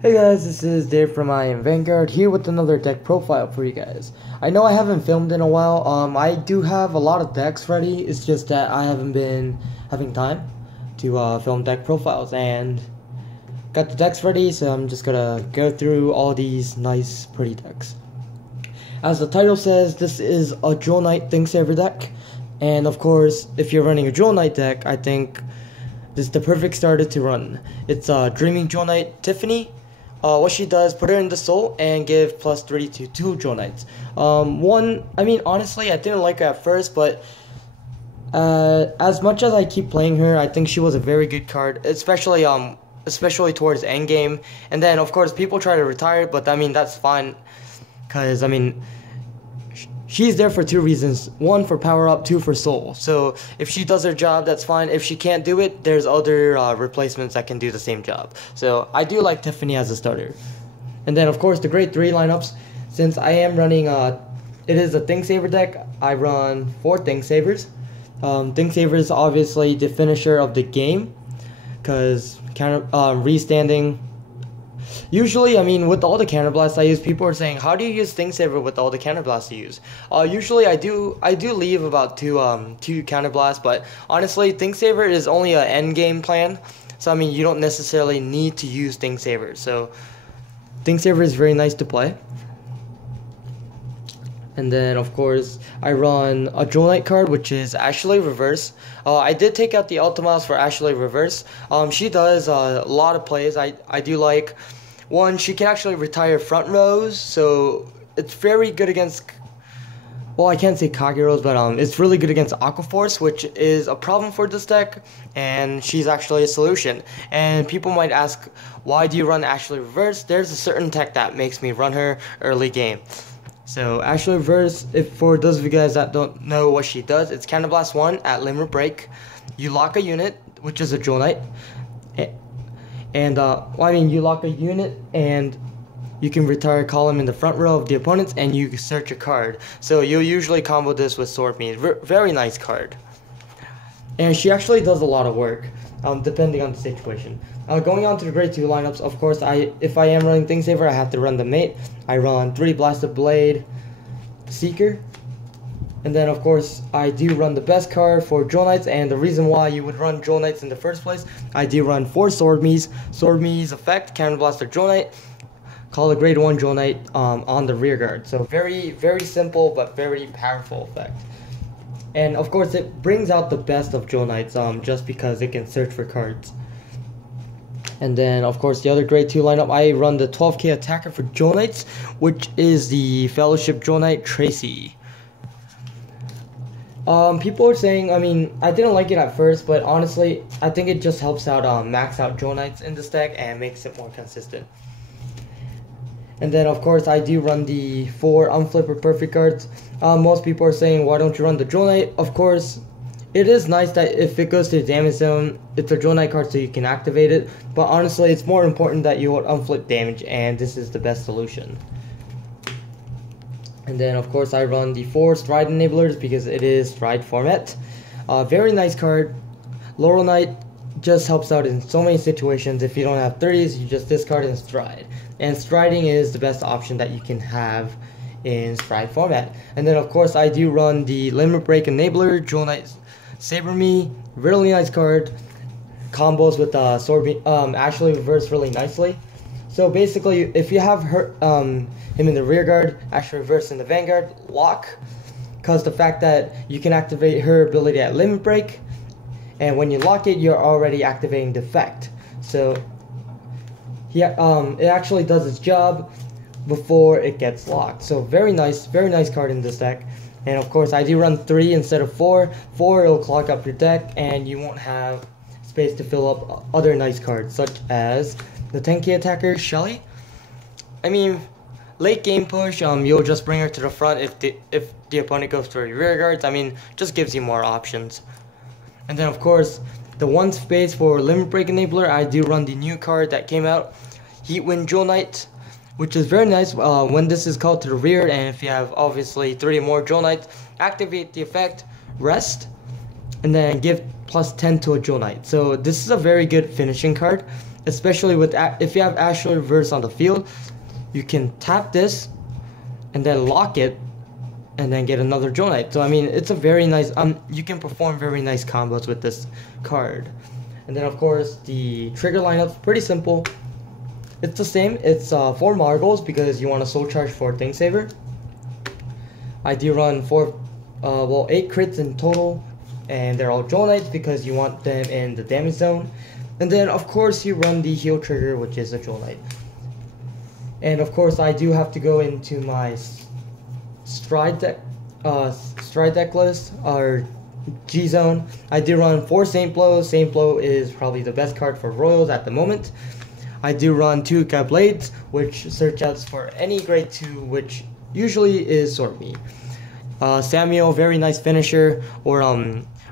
Hey guys, this is Dave from Vanguard here with another deck profile for you guys. I know I haven't filmed in a while. I do have a lot of decks ready. It's just that I haven't been having time to film deck profiles, and got the decks ready, so I'm just gonna go through all these nice, pretty decks. As the title says, this is a Jewel Knight Thingsaver deck, and of course, if you're running a Jewel Knight deck, I think this is the perfect starter to run. It's Dreaming Jewel Knight Tiffany. What she does, put her in the soul and give +3 to 2 Jewel Knights. Honestly, I didn't like her at first, but as much as I keep playing her, I think she was a very good card, especially towards endgame. And then, of course, people try to retire it, but that's fine, because, she's there for 2 reasons. 1, for power up, 2, for soul. So if she does her job, that's fine. If she can't do it, there's other replacements that can do the same job. So I do like Tiffany as a starter. And then, of course, the grade 3 lineups. Since I am running, it is a Thingsaver deck, I run 4 Thingsavers. Thingsaver is obviously the finisher of the game, because restanding. Usually, with all the counterblasts I use, people are saying, how do you use Thingsaver with all the counterblasts you use? Usually I do leave about two counterblasts, but honestly, Thingsaver is only an end game plan. So you don't necessarily need to use Thingsaver. So Thingsaver is very nice to play. And then, of course, I run a Jewel Knight card, which is Ashley Reverse. I did take out the Ultimaus for Ashley Reverse. She does a lot of plays. I do like. 1, she can actually retire front rows, so it's very good against, well, I can't say Kageros, but it's really good against Aquaforce, which is a problem for this deck, and she's actually a solution. And people might ask, why do you run Ashley Reverse? There's a certain tech that makes me run her early game. So Ashley Reverse, for those of you guys that don't know what she does, it's Counterblast 1 at Limit Break. You lock a unit, which is a Jewel Knight. And you lock a unit and you can retire a column in the front row of the opponents, and you search a card. So you'll usually combo this with Sword Meat. Very nice card. And she actually does a lot of work, depending on the situation. Going on to the grade 2 lineups, of course, if I am running Thingsaver, I have to run the mate. I run 3 Blasted Blade Seeker. And then, of course, I do run the best card for Jewel Knights, and the reason why you would run Jewel Knights in the first place, I do run 4 Sword Me's. Sword Me's effect, Counterblaster Jewel Knight, call a grade 1 Jewel Knight on the rear guard. So very, very simple, but very powerful effect. And, of course, it brings out the best of Jewel Knights, just because it can search for cards. And then, of course, the other grade 2 lineup, I run the 12k attacker for Jewel Knights, which is the Fellowship Jewel Knight Tracy. People are saying, I didn't like it at first, but honestly, I think it just helps out max out Jewel Knights in this deck and makes it more consistent. And then, of course, I do run the 4 Unflipper Perfect cards. Most people are saying, why don't you run the Jewel Knight? Of course, it is nice that if it goes to the damage zone, it's a Jewel Knight card so you can activate it. But honestly, it's more important that you unflip damage, and this is the best solution. And then, of course, I run the 4 Stride Enablers because it is Stride format. Very nice card. Laurel Knight just helps out in so many situations. If you don't have 30s, you just discard and Stride. And Striding is the best option that you can have in Stride format. And then, of course, I do run the Limit Break Enabler, Jewel Knight Saber Me. Really nice card. Combos with Ashley Reverse really nicely. So basically, if you have him in the rear guard, Ashley Reverse in the Vanguard, lock, because the fact that you can activate her ability at Limit Break, and when you lock it, you're already activating the effect. So it actually does its job before it gets locked. So very nice card in this deck. And of course, I do run 3 instead of 4. 4, it'll clog up your deck, and you won't have space to fill up other nice cards, such as the 10k attacker, Shelly. Late game push, you'll just bring her to the front if the opponent goes for your rear guards. Just gives you more options. And then, of course, the 1 space for Limit Break Enabler, I do run the new card that came out, Heatwind Jewel Knight, which is very nice when this is called to the rear, and if you have, obviously, 3 more Jewel Knights, activate the effect, rest, and then give +10 to a Jewel Knight. So this is a very good finishing card. especially if you have Ashley Reverse on the field, you can tap this and then lock it and then get another Joe Knight. So I mean, it's a very nice, you can perform very nice combos with this card. And then of course the trigger lineup's pretty simple. It's the same. It's 4 marbles because you want to soul charge for Thing Saver. I do run 8 crits in total, and they're all Joe Knights because you want them in the damage zone. And then of course you run the heal trigger, which is a Joe Knight. And of course I do have to go into my stride deck list, or G zone. I do run 4 Saint Blow. Saint Blow is probably the best card for Royals at the moment. I do run 2 Cat Blades, which search outs for any grade 2, which usually is sort of me. Samuel, very nice finisher, or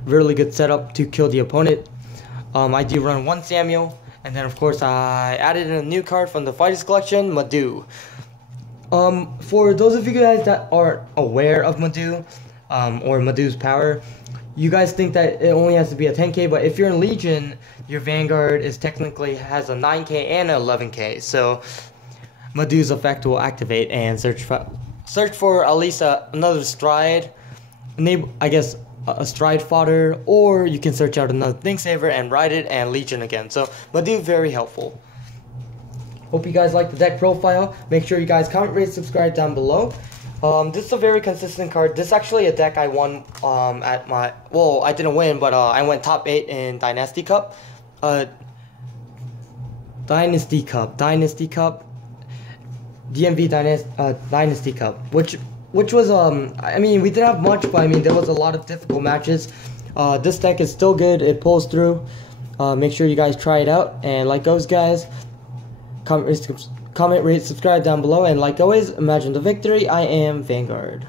really good setup to kill the opponent. I do run 1 Samuel, and then of course I added in a new card from the Fighters Collection, Madhu. For those of you guys that aren't aware of Madhu, or Madhu's power, you guys think that it only has to be a 10k, but if you're in Legion, your Vanguard has a 9k and an 11k, so Madhu's effect will activate and search for at least another stride, I guess a stride fodder, or you can search out another Thing Saver and ride it and Legion again. So Madhu, very helpful. Hope you guys like the deck profile. Make sure you guys comment, rate, subscribe down below. This is a very consistent card. This is actually a deck I won at my, well, I didn't win, but I went top 8 in Dynasty Cup. Dynasty Cup, DMV Dynasty Cup, which was I mean, we didn't have much, but I mean there was a lot of difficult matches. This deck is still good. It pulls through. Make sure you guys try it out, and like those guys, comment, rate, subscribe down below, and like always, imagine the victory. I am Vanguard.